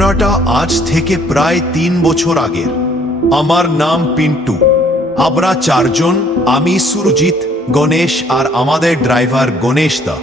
ঘটনাটা আজ থেকে প্রায় ৩ বছর আগের। আমার নাম পিন্টু। আমরা চারজন, আমি, সুরজিৎ, গণেশ আর আমাদের ড্রাইভার গণেশ দা,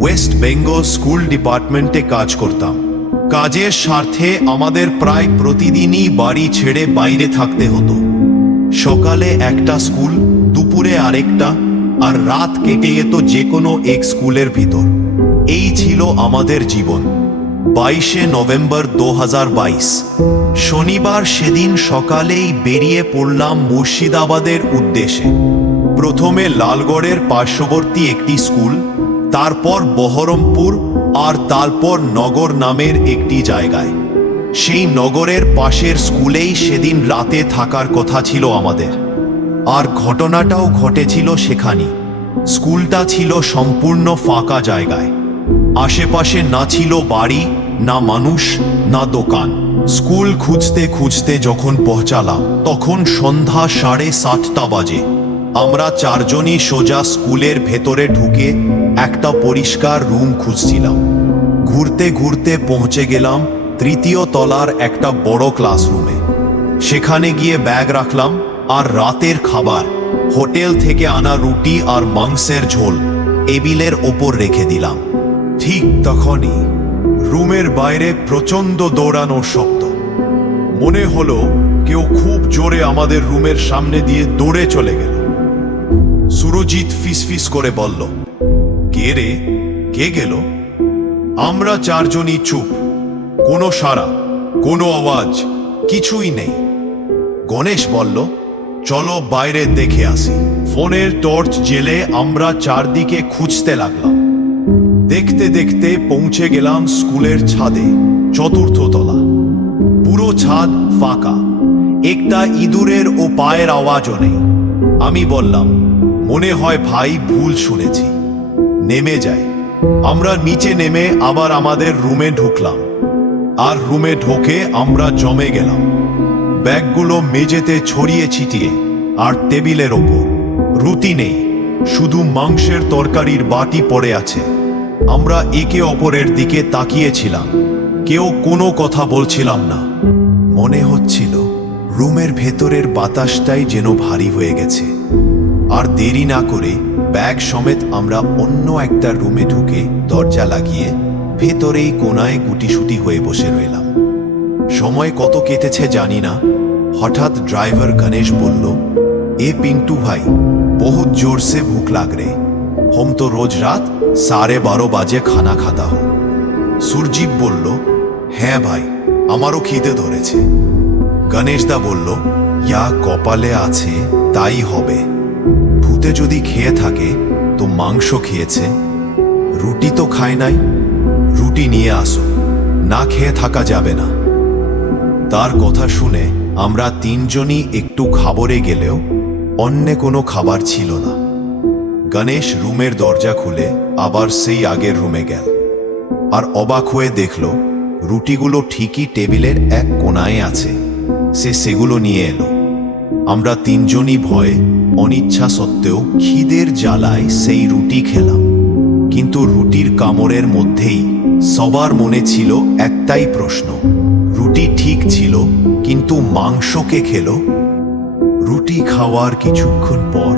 ওয়েস্ট বেঙ্গল স্কুল ডিপার্টমেন্টে কাজ করতাম। কাজের স্বার্থে আমাদের প্রায় প্রতিদিনই বাড়ি ছেড়ে বাইরে থাকতে হতো। সকালে একটা স্কুল, দুপুরে আরেকটা, আর রাত কেটে যেত যে কোনো এক স্কুলের ভিতর। এই ছিল আমাদের জীবন। 22শে নভেম্বর 2022 শনিবার। সেদিন সকালেই বেরিয়ে পড়লাম মুর্শিদাবাদের উদ্দেশ্যে। প্রথমে লালগড়ের পার্শ্ববর্তী একটি স্কুল, তারপর বহরমপুর, আর তারপর নগর নামের একটি জায়গায়। সেই নগরের পাশের স্কুলেই সেদিন রাতে থাকার কথা ছিল আমাদের। আর ঘটনাটাও ঘটেছিল সেখানে। স্কুলটা ছিল সম্পূর্ণ ফাঁকা জায়গায়। আশেপাশে না ছিল বাড়ি, না মানুষ, না দোকান। স্কুল খুঁজতে খুঁজতে যখন পৌঁছালাম তখন সন্ধ্যা 7:30 বাজে। আমরা চারজনই সোজা স্কুলের ভেতরে ঢুকে একটা পরিষ্কার রুম খুঁজছিলাম। ঘুরতে ঘুরতে পৌঁছে গেলাম 3য় তলার একটা বড় ক্লাসরুমে। সেখানে গিয়ে ব্যাগ রাখলাম আর রাতের খাবার, হোটেল থেকে আনা রুটি আর মাংসের ঝোল টেবিলের ওপর রেখে দিলাম। ঠিক তখনই রুমের বাইরে প্রচণ্ড দৌড়ানোর শব্দ। মনে হলো কেউ খুব জোরে আমাদের রুমের সামনে দিয়ে দৌড়ে চলে গেল। সুরজিৎ ফিসফিস করে বলল, কে রে, কে গেল? আমরা চারজনই চুপ। কোনো সাড়া, কোনো আওয়াজ, কিছুই নেই। গণেশ বলল, চলো বাইরে দেখে আসি। ফোনের টর্চ জেলে আমরা চারদিকে খুঁজতে লাগলাম। দেখতে দেখতে পৌঁছে গেলাম স্কুলের ছাদে, 4র্থ তলা। পুরো ছাদ ফাঁকা, একটা ইঁদুরের ও পায়ের আওয়াজও নেই। আমি বললাম, মনে হয় ভাই ভুল শুনেছি, নেমে যাই। আমরা নিচে নেমে আবার আমাদের রুমে ঢুকলাম। আর রুমে ঢোকে আমরা জমে গেলাম। ব্যাগগুলো মেঝেতে ছড়িয়ে ছিটিয়ে, আর টেবিলের ওপর রুটি নেই, শুধু মাংসের তরকারির বাটি পড়ে আছে। আমরা একে অপরের দিকে তাকিয়েছিলাম, কেউ কোনো কথা বলছিলাম না। মনে হচ্ছিল রুমের ভেতরের বাতাসটাই যেন ভারী হয়ে গেছে। আর দেরি না করে ব্যাগ সমেত আমরা অন্য একটা রুমে ঢুকে দরজা লাগিয়ে ভেতরেই কোনায় গুটিসুটি হয়ে বসে রইলাম। সময় কত কেটেছে জানি না। হঠাৎ ড্রাইভার গণেশ বলল, এ পিন্টু ভাই, বহুত जोर से भूख लाग रे, हम तो रोज रात 12:30 বাজে খানা খাতা হো। সুরজিৎ বলল, হ্যাঁ ভাই, আমারও খিদে ধরেছে। গণেশদা বলল, ইয়া কপালে আছে তাই হবে। ভূতে যদি খেয়ে থাকে তো মাংস খেয়েছে, রুটি তো খায় নাই। রুটি নিয়ে আসো, না খেয়ে থাকা যাবে না। তার কথা শুনে আমরা তিনজনই একটু খাবারে গেলেও অন্য কোনো খাবার ছিল না। গণেশ রুমের দরজা খুলে আবার সেই আগের রুমে গেল, আর অবাক হয়ে দেখল রুটিগুলো ঠিকই টেবিলের এক কোনায় আছে। সে সেগুলো নিয়ে এলো। আমরা তিনজনই ভয়ে অনিচ্ছা সত্ত্বেও খিদের জ্বালায় সেই রুটি খেলাম। কিন্তু রুটির কামড়ের মধ্যেই সবার মনে ছিল একটাই প্রশ্ন, রুটি ঠিক ছিল কিন্তু মাংস কে খেলো? রুটি খাওয়ার কিছুক্ষণ পর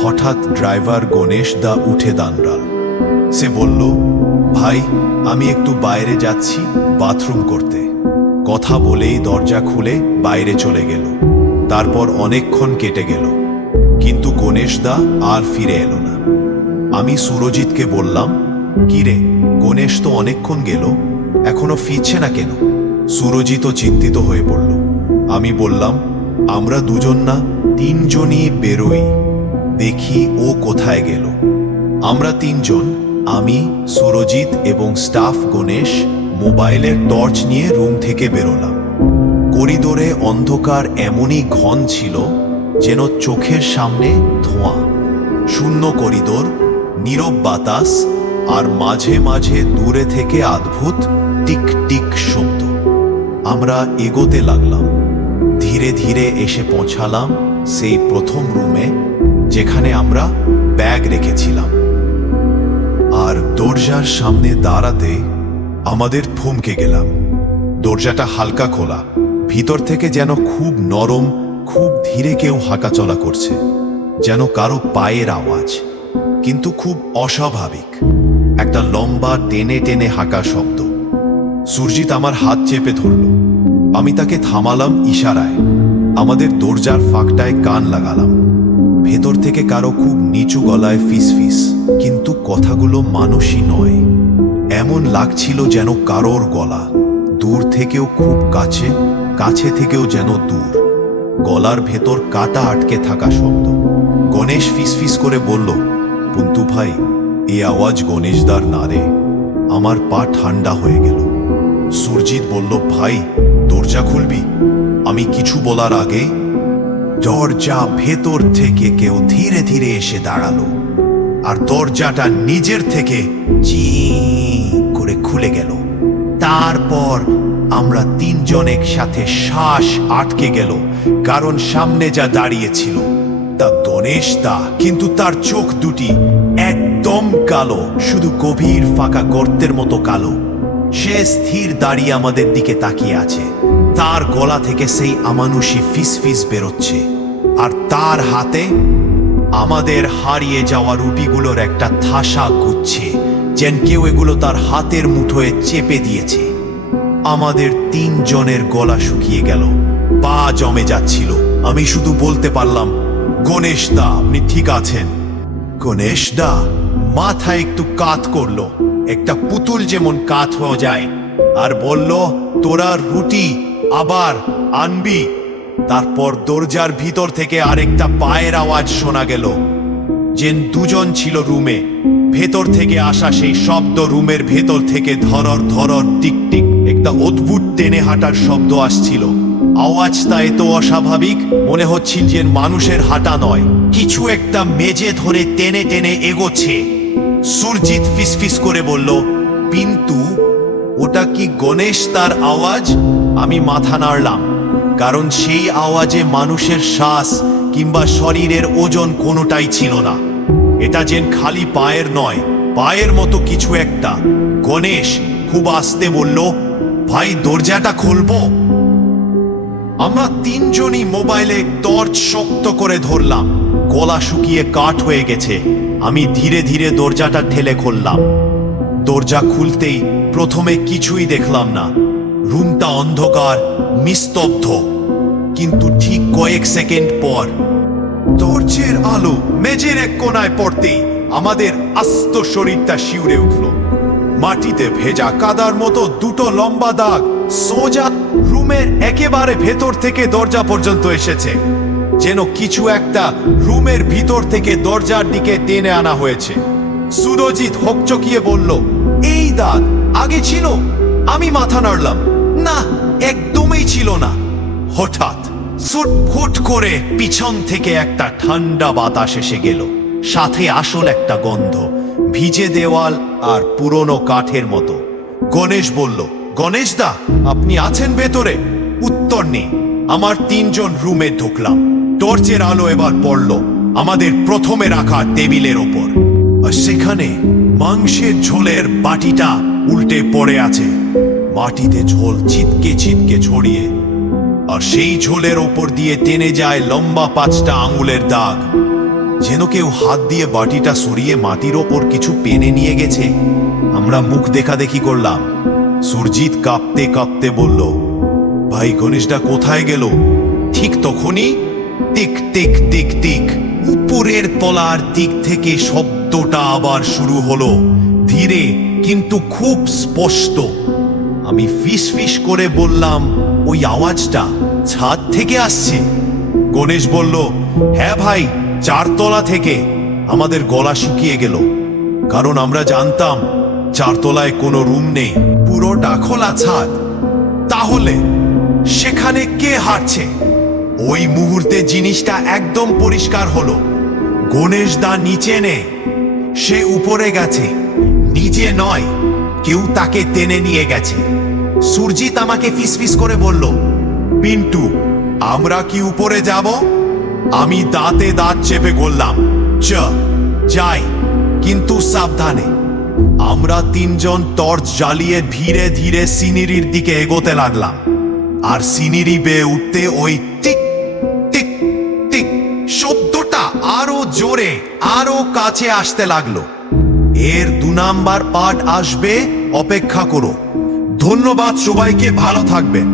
হঠাৎ ড্রাইভার গণেশ দা উঠে দাঁড়াল। সে বলল, ভাই, আমি একটু বাইরে যাচ্ছি বাথরুম করতে। কথা বলেই দরজা খুলে বাইরে চলে গেল। তারপর অনেকক্ষণ কেটে গেল, কিন্তু গণেশ দা আর ফিরে এলো না। আমি সুরজিৎকে বললাম, কিরে, গণেশ তো অনেকক্ষণ গেল, এখনো ফিরছে না কেন? সুরজিৎও চিন্তিত হয়ে পড়ল। আমি বললাম, আমরা দুজন না, তিনজনই বেরোই, দেখি ও কোথায় গেল। আমরা তিনজন, আমি, সুরজিৎ এবং স্টাফ গণেশ, মোবাইলের টর্চ নিয়ে রুম থেকে বেরোলাম। করিডোরে অন্ধকার এমনই ঘন ছিল যেন চোখের সামনে ধোঁয়া। শূন্য করিডোর, নীরব বাতাস, আর মাঝে মাঝে দূরে থেকে অদ্ভুত টিক টিক শব্দ। আমরা এগোতে লাগলাম। ধীরে ধীরে এসে পৌঁছালাম সেই প্রথম রুমে যেখানে আমরা ব্যাগ রেখেছিলাম। আর দরজার সামনে দাঁড়াতে আমাদের থমকে গেলাম। দরজাটা হালকা খোলা, ভিতর থেকে যেন খুব নরম, খুব ধীরে কেউ হাঁটাচলা করছে, যেন কারো পায়ের আওয়াজ, কিন্তু খুব অস্বাভাবিক। একটা লম্বা টেনে টেনে হাঁকা শব্দ। সুরজিৎ আমার হাত চেপে ধরল। আমি তাকে থামালাম ইশারায়। আমাদের দরজার ফাঁকটায় কান লাগালাম। ভেতর থেকে কারো খুব নিচু গলায় ফিস ফিস, কিন্তু কথাগুলো মানুষই নয়। এমন লাগছিল যেন কারোর গলা, দূর থেকেও খুব কাছে, কাছে থেকেও যেন দূর। গলার ভেতর কাটা আটকে থাকা শব্দ। গণেশ ফিসফিস করে বলল, পুন্তু ভাই, এই আওয়াজ গণেশদার না রে। আমার পা ঠান্ডা হয়ে গেল। সুরজিৎ বলল, ভাই দরজা খুলবি? আমি কিছু বলার আগে দরজা ভেতর থেকে কেউ ধীরে ধীরে এসে দাঁড়ালো, আর দরজাটা নিজের থেকে চি করে খুলে গেল। তারপর আমরা তিনজন একসাথে শ্বাস আটকে গেল, কারণ সামনে যা দাঁড়িয়েছিল তা গণেশ দা, কিন্তু তার চোখ দুটি একদম কালো, শুধু গভীর ফাঁকা গর্তের মতো কালো। সে স্থির দাঁড়িয়ে আমাদের দিকে তাকিয়ে আছে। তার গলা থেকে সেই আমানুষী ফিসফিস বেরোচ্ছে, আর তার হাতে আমাদের হারিয়ে যাওয়া রুটিগুলোর একটা থাসা গুচ্ছে, যেন কেউ এগুলো তার হাতের মুঠোয় চেপে দিয়েছে। আমাদের তিনজনের গলা শুকিয়ে গেল, পা জমে যাচ্ছিল। আমি শুধু বলতে পারলাম, গণেশ দা আপনি ঠিক আছেন? গণেশ দা মাথা একটু কাত করলো, একটা পুতুল যেমন কাত হয়ে যায়, আর বলল, তোরা রুটি আবার আনবি? তারপর দরজার ভিতর থেকে আরেকটা পায়ের আওয়াজ শোনা গেল। যেন দুজন ছিল রুমে। ভেতর থেকে আসা সেই শব্দ রুমের ভেতর থেকে ধরর ধরর টিক টিক একটা অদ্ভুত টেনে হাঁটার শব্দ আসছিল। আওয়াজটা এত অস্বাভাবিক, মনে হচ্ছিল যে মানুষের হাঁটা নয়, কিছু একটা মেজে ধরে টেনে টেনে এগোচ্ছে। সুরজিৎ ফিসফিস করে বলল, পিন্টু ওটা কি গণেশ তার আওয়াজ? আমি মাথা নাড়লাম, কারণ সেই আওয়াজে মানুষের শ্বাস কিংবা শরীরের ওজন কোনোটাই ছিল না। এটা যেন খালি পায়ের নয়, পায়ের মতো কিছু একটা। গণেশ খুব আস্তে বলল, ভাই দরজাটা খুলবো? আমরা তিনজনই মোবাইলে টর্চ শক্ত করে ধরলাম। গলা শুকিয়ে কাঠ হয়ে গেছে। আমি ধীরে ধীরে দরজাটা ঠেলে খুললাম। দরজা খুলতেই প্রথমে কিছুই দেখলাম না। রুমটা অন্ধকার, নিস্তব্ধ। কিন্তু ঠিক কয়েক সেকেন্ড পর টর্চের আলো মেঝের এক কোণায় পড়তেই আমাদের আস্ত শরীরটা শিউরে উঠল। মাটিতে ভেজা কাদার মতো দুটো লম্বা দাগ সোজা রুমের একেবারে ভেতর থেকে দরজা পর্যন্ত এসেছে, যেন কিছু একটা রুমের ভিতর থেকে দরজার দিকে টেনে আনা হয়েছে। সুরজিৎ হকচকিয়ে বলল, এই দাগ আগে ছিল? আমি মাথা নাড়লাম, না একদমই ছিল না। হঠাৎ ফুট করে পিছন থেকে একটা ঠান্ডা বাতাস এসে গেল, সাথে আসল একটা গন্ধ, ভিজে দেওয়াল আর পুরনো কাঠের মতো। গণেশ বলল, গণেশ দা আপনি আছেন ভেতরে? উত্তর নেই। আমার তিনজন রুমে ঢুকলাম। টর্চের আলো এবার পড়ল আমাদের প্রথমে রাখা টেবিলের ওপর, আর সেখানে মাংসের ঝোলের বাটিটা উল্টে পড়ে আছে। মাটিতে ঝোল ছিটকে ছিটকে ছড়িয়ে, আর সেই ঝোলের ওপর দিয়ে টেনে যায় লম্বা 5টা আঙুলের দাগ, যেন কেউ হাত দিয়ে বাটিটা সরিয়ে মাটির ওপর কিছু পেনে নিয়ে গেছে। আমরা মুখ দেখাদেখি করলাম। সুরজিৎ কাঁপতে কাঁপতে বলল, ভাই গণেশদা কোথায় গেল? ঠিক তখনই টিক টিক টিক টিক উপরের তলার দিক থেকে শব্দটা আবার শুরু হলো, ধীরে কিন্তু খুব স্পষ্ট। আমি ফিস ফিস করে বললাম, ওই আওয়াজটা ছাদ থেকে আসছে। গণেশ বলল, হ্যাঁ ভাই, 4 তলা থেকে। আমাদের গলা শুকিয়ে গেল, কারণ আমরা জানতাম 4 তলায় কোনো রুম নেই, পুরোটা খোলা ছাদ। তাহলে সেখানে কে হাঁটছে? ওই মুহূর্তে জিনিসটা একদম পরিষ্কার হলো। গণেশ দা নিচে নেই, সে উপরে গেছে। নিজে নয়, কেউ তাকে টেনে নিয়ে গেছে। সুরজিৎ আমাকে ফিসফিস করে বলল, পিন্টু আমরা কি উপরে যাব? আমি দাঁতে দাঁত চেপে বললাম, যাই, কিন্তু সাবধানে। আমরা তিনজন টর্চ জ্বালিয়ে ধীরে ধীরে সিনিরির দিকে এগোতে লাগলাম। আর সিনিরি বেয়ে উঠতে ওই টিক টিক টিক শব্দটা আরো জোরে আরো কাছে আসতে লাগলো। এর 2 নাম্বার পার্ট আসবে, অপেক্ষা করো। ধন্যবাদ সবাইকে, ভালো থাকবেন।